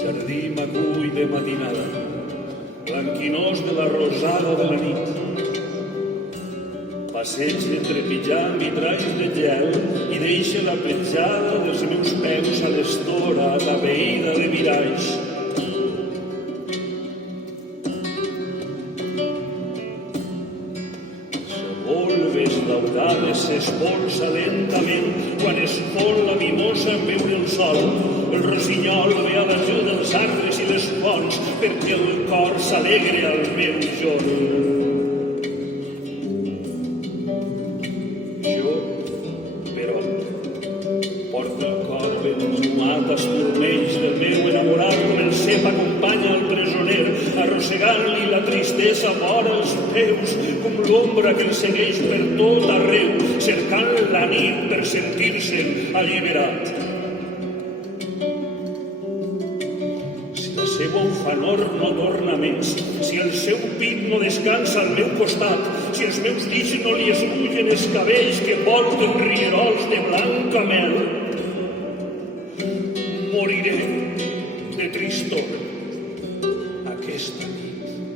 Jardí macull de matinada, blanquinós de la rosada de la nit. Passeig entrepitjant vitralls de gel i deixa la petjada dels meus peus a l'estora atapeïda de miralls. Volves daurades s'espolsa lentament quan es fon la mimosa en veure el sol. El rossinyol ve a l'ajuda dels arbres i les fonts perquè el cor s'alegre al meu jorn. Jo, però, porto el cor ben fumat als turmells del meu enamorat com el cep acompanya el presoner, arrossegant-li la tristesa vora els peus, com l'ombra que el segueix per tot arreu, cercant la nit per sentir-se'n alliberat. Si la seva ufanor no torna més, si el seu pit no descansa al meu costat, si els meus dits no li esmullen els cabells que porten rierols de blanca mel, moriré de tristor aquesta nit.